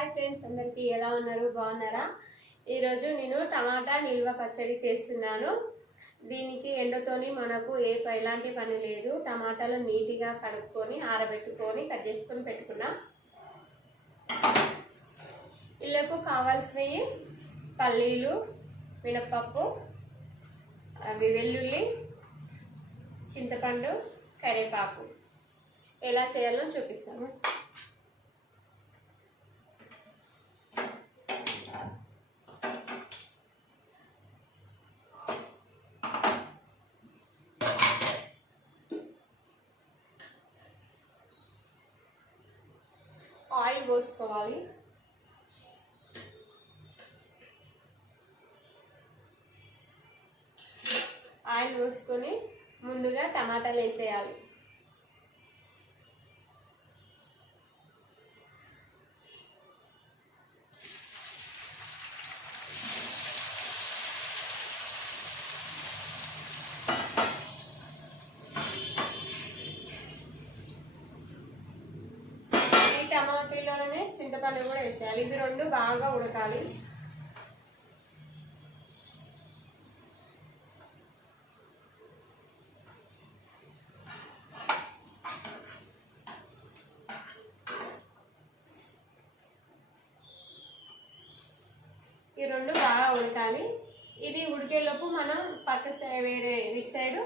Hi friends, అందరికీ ఎలా ఉన్నారు? బాగున్నారా? ఈరోజు నేను టమాటా నిల్వ పచ్చడి చేస్తున్నాను. దీనికి ఎండతోని మనకు ఎలాంటి పని లేదు. టమాటాలు నీట్గా కడుక్కొని ఆరబెట్టుకొని కట్ చేసుకొని పెట్టుకున్నాం. ఇళ్ళకు కావాల్సినవి పల్లీలు, మినపప్పు, వెల్లుల్లి, చింతపండు, కరివేపాకు. ఎలా చేయాలో చూపిస్తాను. ఆయిల్ పోసుకోవాలి. ఆయిల్ పోసుకొని ముందుగా టమాటాలు వేసేయాలి. టమాటీలోనే చింతపండు కూడా వేసేయాలి. ఇది రెండు బాగా ఉడకాలి. ఈ రెండు బాగా ఉడకాలి. ఇది ఉడికేలోపు మనం వేరే ఇటు సైడు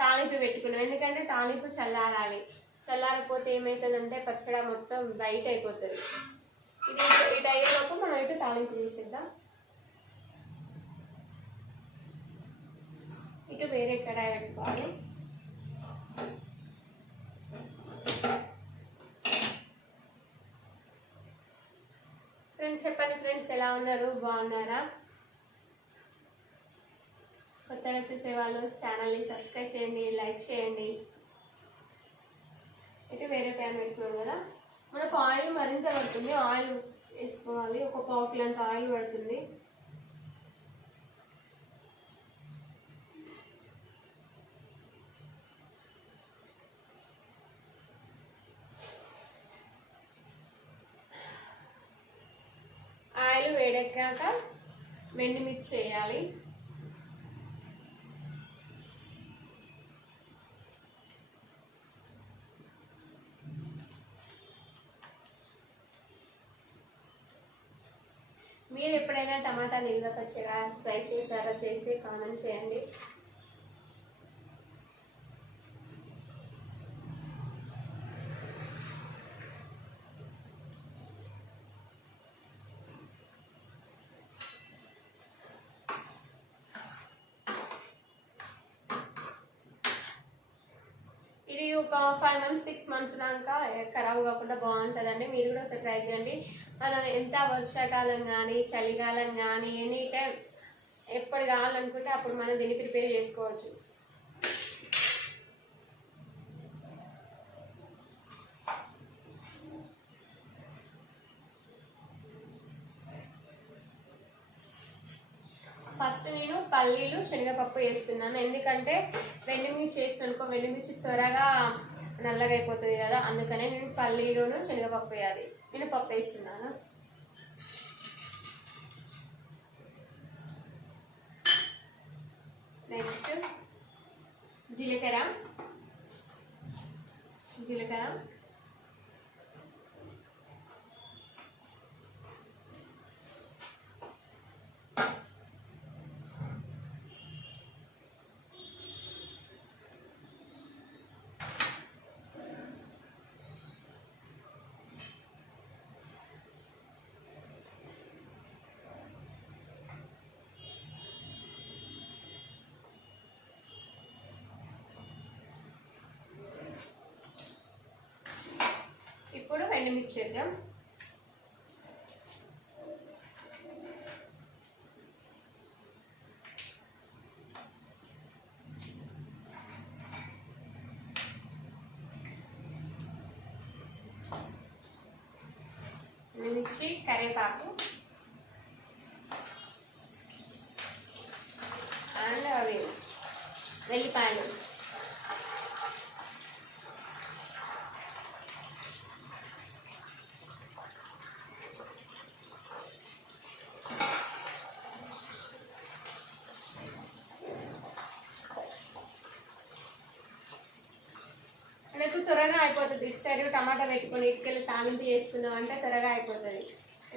తాలింపు పెట్టుకున్నాం. ఎందుకంటే తాలింపు చల్లారాలి. చల్లారిపోతే ఏమవుతుందంటే పచ్చడి మొత్తం బయట అయిపోతుంది. ఇటు అయ్యేలోపు మనం ఇటు తాలింపు తీసేద్దాం. ఇటు వేరే కడాయి పెట్టుకోవాలి. ఫ్రెండ్స్, చెప్పండి ఫ్రెండ్స్, ఎలా ఉన్నారు? బాగున్నారా? కొత్తగా చూసే వాళ్ళు ఛానల్ని సబ్స్క్రైబ్ చేయండి, లైక్ చేయండి. ఇటు వేరే ప్యాన్ పెట్టుకున్నాం కదా, మనకు ఆయిల్ మరింత పడుతుంది. ఆయిల్ వేసుకోవాలి. ఒక పావు కిలో ఆయిల్ పడుతుంది. ఆయిల్ వేడెక్కాక ఎండుమిర్చి వేయాలి. మీరు ఎప్పుడైనా టమాటా నిల్వ పచ్చడి ట్రై చేశారా? చేస్తే కామెంట్ చేయండి. ఇది ఒక 5 months 6 months దాకా ఖరాబ్ కాకుండా బాగుంటుందండి. మీరు కూడా ఒకసారి ట్రై చేయండి. మనం ఎంత వర్షాకాలం కానీ చలికాలం కానీ ఎనీ టైం ఎప్పుడు కావాలనుకుంటే అప్పుడు మనం దీన్ని ప్రిపేర్ చేసుకోవచ్చు. ఫస్ట్ నేను పల్లీలు శనగపప్పు వేస్తున్నాను. ఎందుకంటే వెండిమిర్చి వేస్తానుకో, వెండిమిర్చి త్వరగా నల్లగా అయిపోతుంది కదా, అందుకనే నేను పల్లీలును శనగపప్పు వేయాలి. నేను పప్పు వేస్తున్నాను. నెక్స్ట్ జీలకర్ర. ఇప్పుడు ఎండుమిర్చి వేద్దాం. ఎండుమిర్చి, కరివేపాకు అండ్ వెల్లిపాయలు. త్వరగా అయిపోతుంది. ఇటు సైడ్ టమాటా పెట్టుకొని ఇటుకెళ్ళి తాలింపు చేసుకున్నాం అంటే త్వరగా అయిపోతుంది.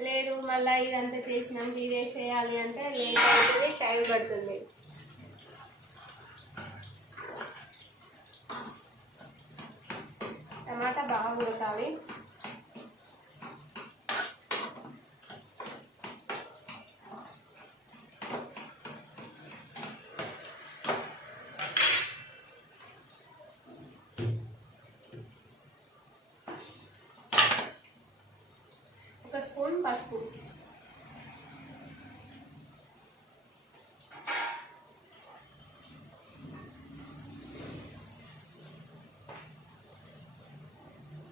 లేదు మళ్ళీ ఇదంతా చేసినాం ఇదే చేయాలి అంటే లేట్ అవుతుంది, టైం పడుతుంది. టమాటా బాగా ఉడకాలి. ఒక స్పూన్ పసుపు,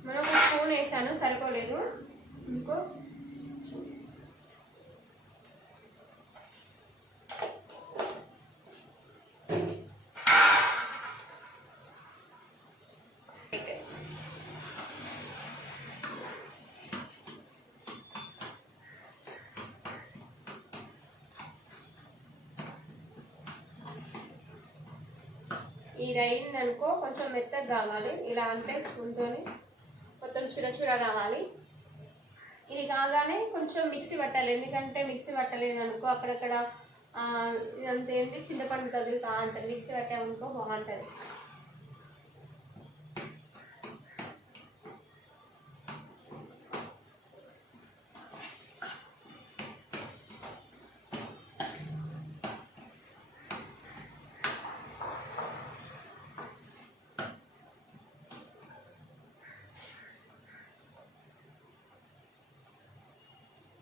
మనం ఒక స్పూన్ వేసాను సరిపోలేదు, ఇంకో ఇది అయిందనుకో కొంచెం మెత్తగా కావాలి. ఇలా అంటే స్పూన్తో మొత్తం చురచుర కావాలి. ఇది కాగానే కొంచెం మిక్సీ పట్టాలి. ఎందుకంటే మిక్సీ పట్టలేదు అనుకో అక్కడక్కడ ఇదంతేంటి చింతపండు తగులుతా ఉంటుంది. మిక్సీ పట్టామనుకో బాగుంటుంది.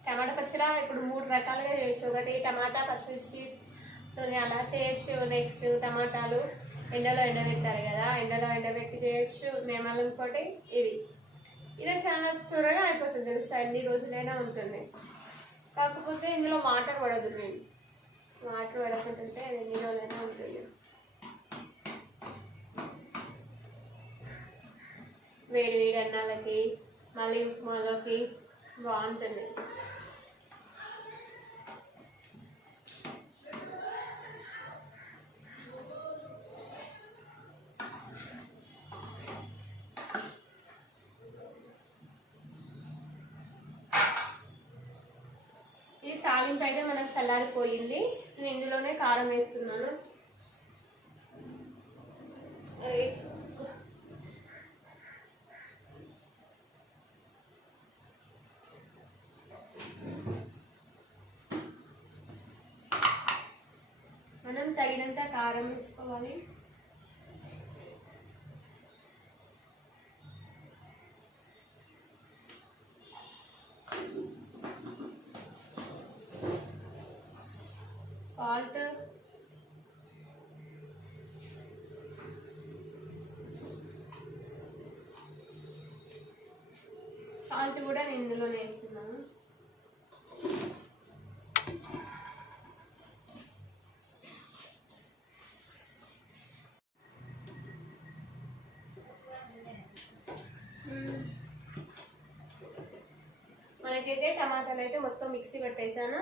టమాటా పచ్చడి ఇప్పుడు 3 రకాలుగా చేయొచ్చు. ఒకటి టమాటా పచ్చిమిర్చి అలా చేయొచ్చు. నెక్స్ట్ టమాటాలు ఎండలో ఎండబెట్టారు కదా, ఎండలో ఎండబెట్టి చేయొచ్చు. నేమల్ ఇంకోటి ఇది చాలా త్వరగా అయిపోతుంది తెలుసా, ఎన్ని రోజులైనా ఉంటుంది. కాకపోతే ఇందులో వాటర్ పడదు. మేము వాటర్ పడకుంటుంటే అది ఎన్ని రోజులైనా ఉంటుంది. వేడి వేడి అన్నాలకి మళ్ళీ ఉప్మాలోకి బాగుంటుంది. ఇది తాలింపు అయితే మనకు చల్లారిపోయింది. నేను ఇందులోనే కారం వేస్తున్నాను. మనం తగినంత కారం వేసుకోవాలి. సాల్ట్, కూడా నేను ఇందులోనే వేస్తున్నాను. మనకైతే టమాటాలు అయితే మొత్తం మిక్సీ పెట్టేసాను.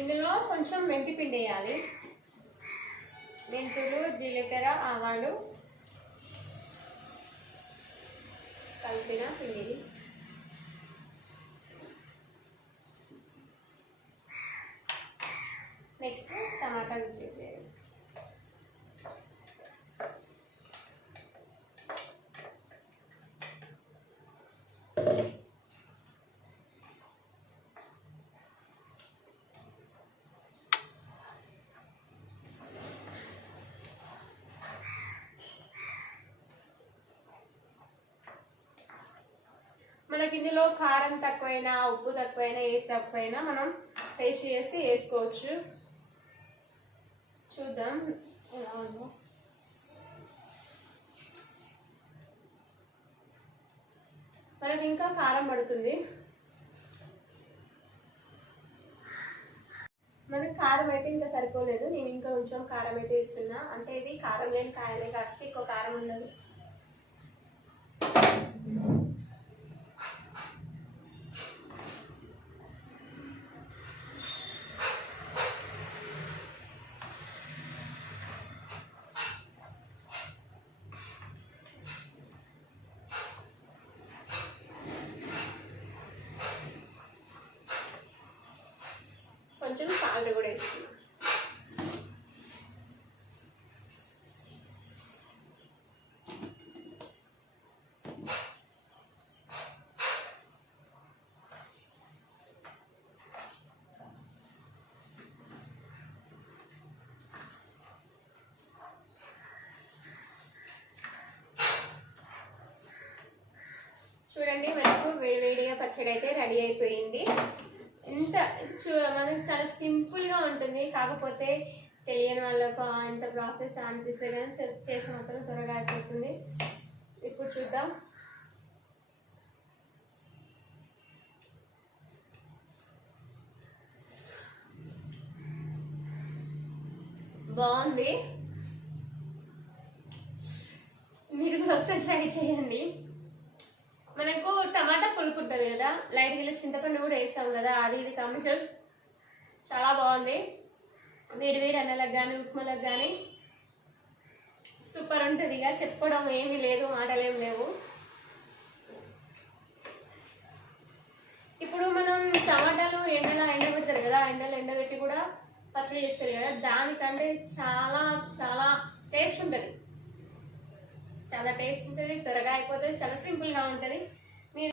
ఇందులో కొంచెం మెంతి పిండి వేయాలి. మెంతులు, జీలకర్ర, ఆవాలు కలిపిన పిండి. నెక్స్ట్ టమాటాలు చేసేయాలి. మనకి ఇందులో కారం తక్కువైనా, ఉప్పు తక్కువైనా, ఏది తక్కువైనా మనం టేస్ట్ చేసి వేసుకోవచ్చు. చూద్దాం ఎలా ఉందో. మనకి ఇంకా కారం పడుతుంది. మనకి కారం అయితే ఇంకా సరిపోలేదు. నేను ఇంకా కొంచెం కారం అయితే ఇస్తున్నా. అంటే ఇది కారం లేని కాయలే కాబట్టి ఎక్కువ కారం ఉండదు. సాల్ట్ కూడా వేస్తున్నాం. చూడండి మనకు వేడివేడిగా పచ్చడి అయితే రెడీ అయిపోయింది. ఎంత మనకు చాలా సింపుల్గా ఉంటుంది, కాకపోతే తెలియని వాళ్ళకు ఎంత ప్రాసెస్ అనిపిస్తుంది కానీ చేసి మాత్రం త్వరగా అయిపోతుంది. ఇప్పుడు చూద్దాం. బాగుంది, మీరు కూడా ఒకసారి ట్రై చేయండి. మనకు టమాటా పులుపు ఉంటుంది కదా, లైట్ గిల్ల చింతపండు కూడా వేసాం కదా, అది ఇది కాంబినేషన్ చాలా బాగుంది. వేడి అన్నలకు కానీ ఉప్మాలకు కానీ సూపర్ ఉంటుంది. ఇక చెప్పుకోవడం ఏమీ లేదు, మాటలు ఏమి లేవు. ఇప్పుడు మనం టమాటాలు ఎండబెడతారు కదా, ఎండబెట్టి కూడా పచ్చడి చేస్తారు కదా, దానికంటే చాలా చాలా టేస్ట్ ఉంటుంది. చాలా టేస్ట్ ఉంటుంది, త్వరగా అయిపోతుంది, చాలా సింపుల్గా ఉంటుంది.